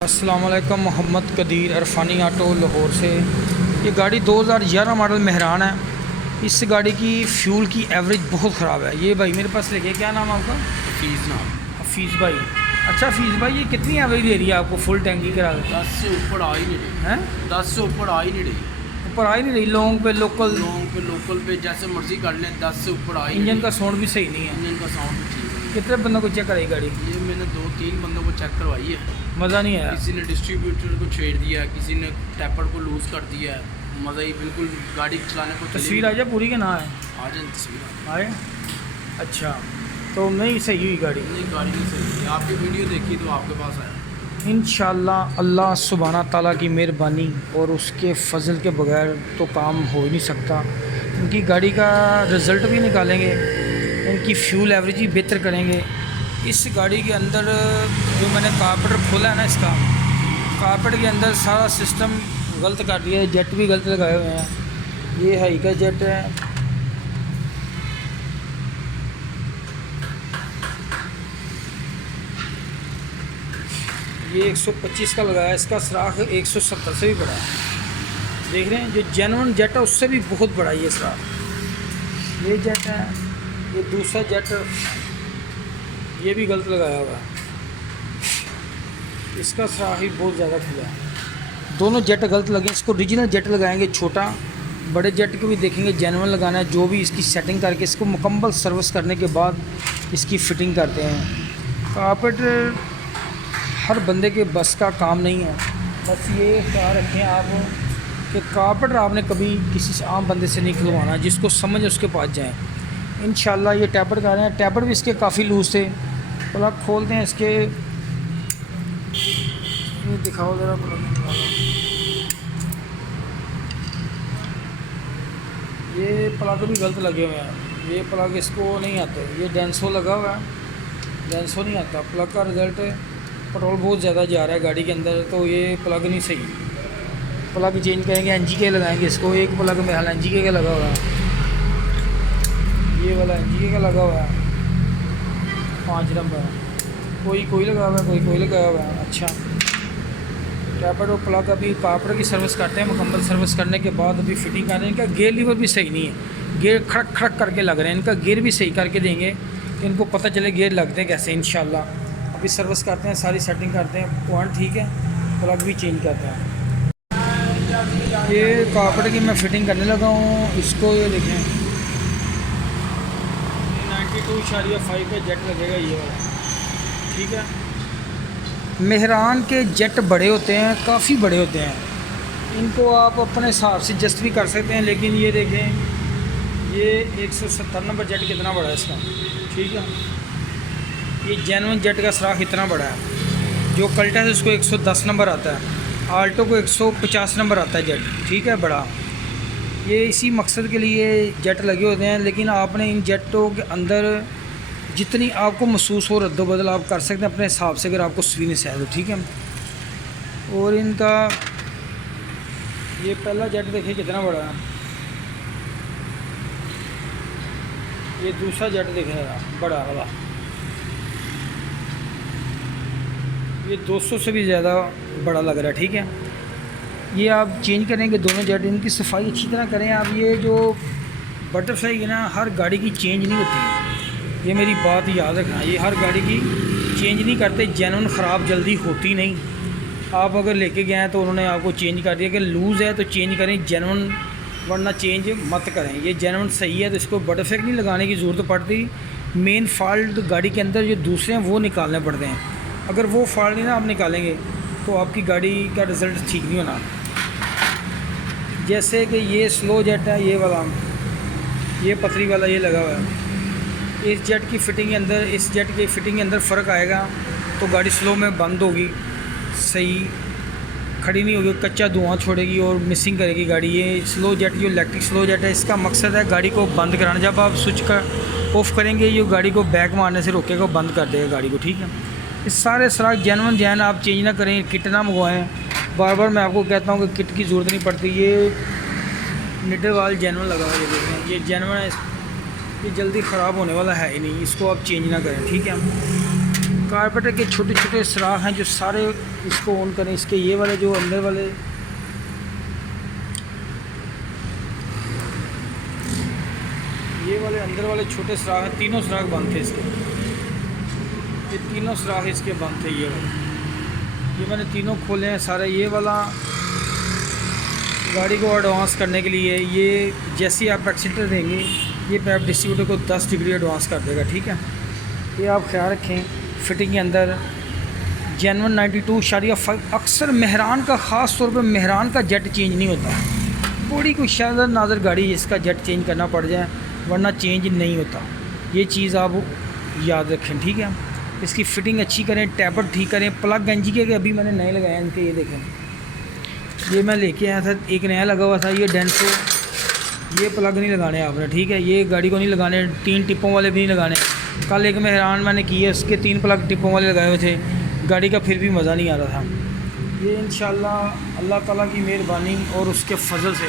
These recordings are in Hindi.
अस्सलाम वालेकुम। मोहम्मद कदीर अरफानी ऑटो लाहौर से। ये गाड़ी 2011 मॉडल मेहरान है। इस गाड़ी की फ्यूल की एवरेज बहुत ख़राब है। ये भाई मेरे पास लेके, क्या नाम है आपका? हफीज़ नाम। हफीज़ भाई। अच्छा हफीज़ भाई, ये कितनी एवरेज दे रही है आपको फुल टैंकी करा के? 10 से ऊपर आ ही नहीं रही। हैं? 10 से ऊपर आ ही नहीं रही। ऊपर आ ही नहीं रही। लॉन्ग पे लोकल लोकल पे जैसे मर्जी कर लें, 10 से ऊपर आ ही नहीं इंजन रही। का साउंड भी सही नहीं है। इंजन का साउंड भी ठीक है। कितने बंदों को चेक कराई गाड़ी? ये मैंने 2-3 बंदों को चेक करवाई है। मज़ा नहीं आया। किसी ने डिस्ट्रीब्यूटर को छेड़ दिया है, किसी ने टैपर को लूज़ कर दिया है। मज़ा ही बिल्कुल गाड़ी चलाने को तस्वीर आ जाए पूरी के ना है? आ जाए तस्वीर आए। अच्छा, तो नहीं सही हुई गाड़ी। नहीं, गाड़ी नहीं सही है। आपकी वीडियो देखी तो आपके पास आया। इंशाअल्लाह अल्लाह सुब्हाना ताला की मेहरबानी और उसके फ़ज़ल के बगैर तो काम हो ही नहीं सकता। इनकी गाड़ी का रिज़ल्ट भी निकालेंगे, इनकी फ्यूल एवरेज भी बेहतर करेंगे। इस गाड़ी के अंदर जो मैंने कारपेटर खोला है ना, इसका कारपेट के अंदर सारा सिस्टम गलत कर दिया है। जेट भी गलत लगाए हुए हैं। ये हाई का जेट है। ये 125 का लगाया है। इसका सराख 170 से भी बड़ा है। देख रहे हैं, जो जेन्युइन जेट है उससे भी बहुत बड़ा है ये सराख। ये जेट है, ये दूसरा जेट ये भी गलत लगाया हुआ है। इसका सराख भी बहुत ज़्यादा खुला है। दोनों जेट गलत लगे। इसको ओरिजिनल जेट लगाएंगे छोटा। बड़े जेट को भी देखेंगे जेन्युइन लगाना है। जो भी इसकी सेटिंग करके इसको मुकम्मल सर्विस करने के बाद इसकी फ़िटिंग करते हैं। कारपेट हर बंदे के बस का काम नहीं है। बस ये ख्याल रखें आप कि कारपेटर आपने कभी किसी से आम बंदे से नहीं खुलवाना, जिसको समझ उसके पास जाएं। इंशाल्लाह ये टैपर कर रहे हैं। टैपर भी इसके काफ़ी लूज थे। प्लग खोलते हैं इसके, ये दिखाओ ज़रा प्लग निकालो। ये प्लग भी गलत लगे हुए हैं। ये प्लग इसको नहीं आते। ये डेंसो लगा हुआ है, डेंसो नहीं आता। प्लग का रिज़ल्ट पेट्रोल बहुत ज़्यादा जा रहा है गाड़ी के अंदर, तो ये प्लग नहीं सही। प्लग चेंज करेंगे, NGK लगाएंगे इसको। एक प्लग में हाल NGK का लगा हुआ है। ये वाला NGK का लगा हुआ है 5 नंबर। कोई लगा हुआ है, कोई लगा हुआ है। अच्छा, टैपर और प्लग अभी कारपेटर की सर्विस करते हैं। मुकम्मल सर्विस करने के बाद अभी फिटिंग करने। इनका गेयर लीवर भी सही नहीं है। गेयर खड़क खड़क करके लग रहे हैं। इनका गेयर भी सही करके देंगे कि इनको पता चले गेयर लगते हैं कैसे। इंशाल्लाह अभी सर्विस करते हैं, सारी सेटिंग करते हैं। पॉइंट ठीक है, प्लग भी चेंज करते हैं। ये कारपेट की मैं फ़िटिंग करने लगा हूँ इसको। ये देखें, 92.5 का जेट लगेगा ये वाला। ठीक है। मेहरान के जेट बड़े होते हैं, काफ़ी बड़े होते हैं। इनको आप अपने हिसाब से एडजस्ट भी कर सकते हैं। लेकिन ये देखें, ये 170 नंबर जेट कितना बड़ा है इसका। ठीक है। ये जेन्युइन जेट का सराख इतना बड़ा है। जो कल्टा है उसको 110 नंबर आता है, आल्टो को 150 नंबर आता है जेट। ठीक है, बड़ा। ये इसी मकसद के लिए जेट लगे होते हैं। लेकिन आपने इन जेटों के अंदर जितनी आपको महसूस हो रद्दोबदल आप कर सकते हैं अपने हिसाब से, अगर आपको स्वीन से है तो। ठीक है। और इनका ये पहला जेट देखिए कितना बड़ा है। ये दूसरा जेट दिखेगा बड़ा वाला। ये 200 से भी ज़्यादा बड़ा लग रहा है। ठीक है। ये आप चेंज करेंगे दोनों जेट। इनकी सफाई अच्छी तरह करें आप। ये जो बटरफ्लाई है ना, हर गाड़ी की चेंज नहीं होती। ये मेरी बात याद रखना, ये हर गाड़ी की चेंज नहीं करते। जेन्युइन ख़राब जल्दी होती नहीं। आप अगर लेके गए हैं तो उन्होंने आपको चेंज कर दिया कि लूज़ है तो चेंज करें, जेन्युइन, वरना चेंज मत करें। ये जेन्युइन सही है तो इसको बटरफ्लाई नहीं लगाने की ज़रूरत पड़ती। मेन फॉल्ट गाड़ी के अंदर जो दूसरे हैं वो निकालने पड़ते हैं। अगर वो फॉल्ट नहीं ना आप निकालेंगे तो आपकी गाड़ी का रिज़ल्ट ठीक नहीं होना। जैसे कि ये स्लो जेट है, ये वाला, ये पथरी वाला ये लगा हुआ है। इस जेट की फ़िटिंग के अंदर, इस जेट की फ़िटिंग के अंदर फ़र्क आएगा तो गाड़ी स्लो में बंद होगी, सही खड़ी नहीं होगी, कच्चा धुआं छोड़ेगी और मिसिंग करेगी गाड़ी। ये स्लो जेट जो इलेक्ट्रिक स्लो जेट है, इसका मकसद है गाड़ी को बंद कराना। जब आप स्विच का ऑफ़ करेंगे ये गाड़ी को बैक मारने से रोकेगा, बंद कर देगा गाड़ी को। ठीक है। इस सारे सराख जेन्युइन जैन आप चेंज ना करें, किट ना मंगवाएँ। बार बार मैं आपको कहता हूँ कि किट की ज़रूरत नहीं पड़ती। ये निडर वाल जेन्युइन लगा हुआ है, ये देख रहे हैं, ये जेन्युइन है। ये जल्दी ख़राब होने वाला है ही नहीं। इसको आप चेंज ना करें। ठीक है। कार्बोरेटर के छोटे छोटे सुराख हैं जो सारे इसको ऑन करें। इसके ये वाले जो अंदर वाले अंदर वाले छोटे सुराख हैं, तीनों सुराख बंद थे इसके। ये तीनों सुराख इसके बंद थे। ये वाले ये मैंने तीनों खोले हैं सारे। ये वाला गाड़ी को एडवांस करने के लिए, ये जैसे ही आप एक्सीटर देंगे ये पैप डिस्ट्रीब्यूटर को 10 डिग्री एडवांस कर देगा। ठीक है, ये आप ख्याल रखें। फिटिंग के अंदर जेनवन 92.5। अक्सर मेहरान का ख़ास तौर पर मेहरान का जेट चेंज नहीं होता। थोड़ी कोई शायद नाज़र गाड़ी जिसका जेट चेंज करना पड़ जाए, वरना चेंज नहीं होता। ये चीज़ आप याद रखें। ठीक है, इसकी फ़िटिंग अच्छी करें, टैपर ठीक करें। प्लग एनजी के अभी मैंने नए लगाए हैं इनके। ये देखें, ये मैं लेके आया था, एक नया लगा हुआ था। ये डेंसो, ये प्लग नहीं लगाने आपने। ठीक है, ये गाड़ी को नहीं लगाने, 3 टिपों वाले भी नहीं लगाने। कल एक मेहरान मैंने किए, उसके 3 प्लग टिपों वाले लगाए हुए थे, गाड़ी का फिर भी मज़ा नहीं आ रहा था। ये इंशाल्लाह अल्लाह ताला की मेहरबानी और उसके फजल से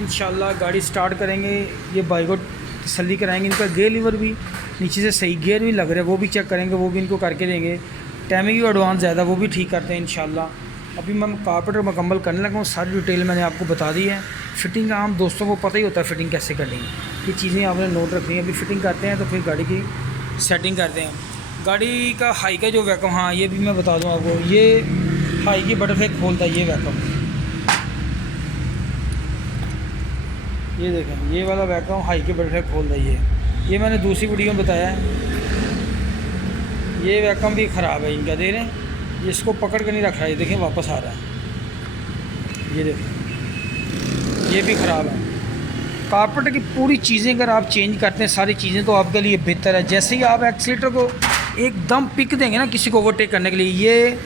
इंशाल्लाह गाड़ी स्टार्ट करेंगे। ये बाइक को तसल्ली कराएंगे। इनका गेयर लीवर भी नीचे से सही गेयर भी लग रहा है, वो भी चेक करेंगे, वो भी इनको करके देंगे। टाइमिंग भी एडवांस ज़्यादा, वो भी ठीक करते हैं इंशाल्लाह। अभी मैं कार्पेटर मुकम्मल करने लगा हूँ। सारी डिटेल मैंने आपको बता दी है। फ़िटिंग का आम दोस्तों को पता ही होता है फ़िटिंग कैसे करनी है। ये चीज़ें आपने नोट रखनी है। अभी फ़िटिंग करते हैं तो फिर गाड़ी की सेटिंग करते हैं। गाड़ी का हाई का जो वैक्यूम, हाँ ये भी मैं बता दूँ आपको, ये हाई की बटरफ्लाई खोलता है ये वैक्यूम। ये देखें, ये वाला वैक्यूम हाई की बटरफ्लाई खोलता है ये मैंने दूसरी वीडियो में बताया है। ये वैक्यूम भी ख़राब है इनका, दे रहे हैं, इसको पकड़ कर नहीं रख रहा है। देखें वापस आ रहा है। ये देखें, ये भी ख़राब है। कार्पेटर की पूरी चीज़ें अगर आप चेंज करते हैं सारी चीज़ें, तो आपके लिए बेहतर है। जैसे ही आप एक्सीलेटर को एकदम पिक देंगे ना किसी को ओवरटेक करने के लिए, ये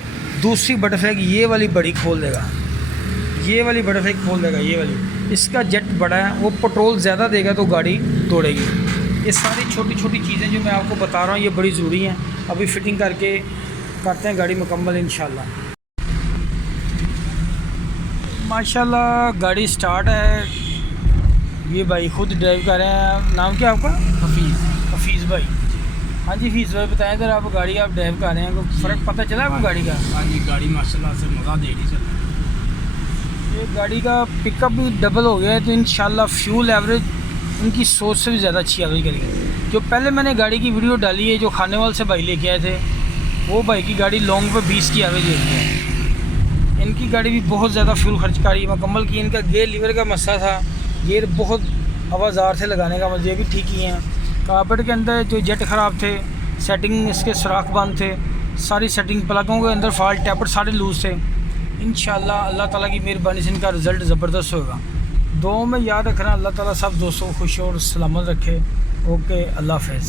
दूसरी बटरफ्लाई ये वाली बड़ी खोल देगा। ये वाली बटरफ्लाई खोल देगा, ये वाली। इसका जेट बड़ा है, वो पेट्रोल ज़्यादा देगा तो गाड़ी दौड़ेगी। ये सारी छोटी छोटी चीज़ें जो मैं आपको बता रहा हूँ ये बड़ी ज़रूरी हैं। अभी फ़िटिंग करके करते हैं गाड़ी मुकम्मल इंशाल्लाह। माशाल्लाह गाड़ी स्टार्ट है। ये भाई खुद ड्राइव कर रहे हैं। नाम क्या आपका? हफीज़ भाई। हाँ जी हफीज़ भाई, बताएं अगर आप गाड़ी आप ड्राइव कर रहे हैं, कोई फ़र्क पता चला आपको गाड़ी का? हाँ जी, गाड़ी माशाल्लाह से मज़ा दे रही है। ये गाड़ी का पिकअप भी डबल हो गया है, तो इंशाल्लाह फ्यूल एवरेज उनकी सोच से भी ज़्यादा अच्छी एवरेज करेगी। जो पहले मैंने गाड़ी की वीडियो डाली है, जो खानेवाल से भाई लेके आए थे, वो भाई की गाड़ी लॉन्ग पे 20 की एवरेज देती है। इनकी गाड़ी भी बहुत ज़्यादा फ्यूल खर्च करी मुकम्मल की। इनका गेयर लीवर का मसला था, गेयर बहुत आवाज़ार से लगाने का, मुझे भी ठीक ही हैं। कार्पेट के अंदर जो जेट ख़राब थे, सेटिंग इसके सुराख बंद थे, सारी सेटिंग प्लगों के अंदर फॉल्ट, टैपर सारे लूज़ थे। इंशाल्लाह अल्लाह ताला की मेहरबानी से इनका रिज़ल्ट ज़बरदस्त होगा। दुआओं में याद रखना, अल्लाह ताला सब दोस्तों को खुश और सलामत रखे। ओके, अल्लाह हाफ़िज़।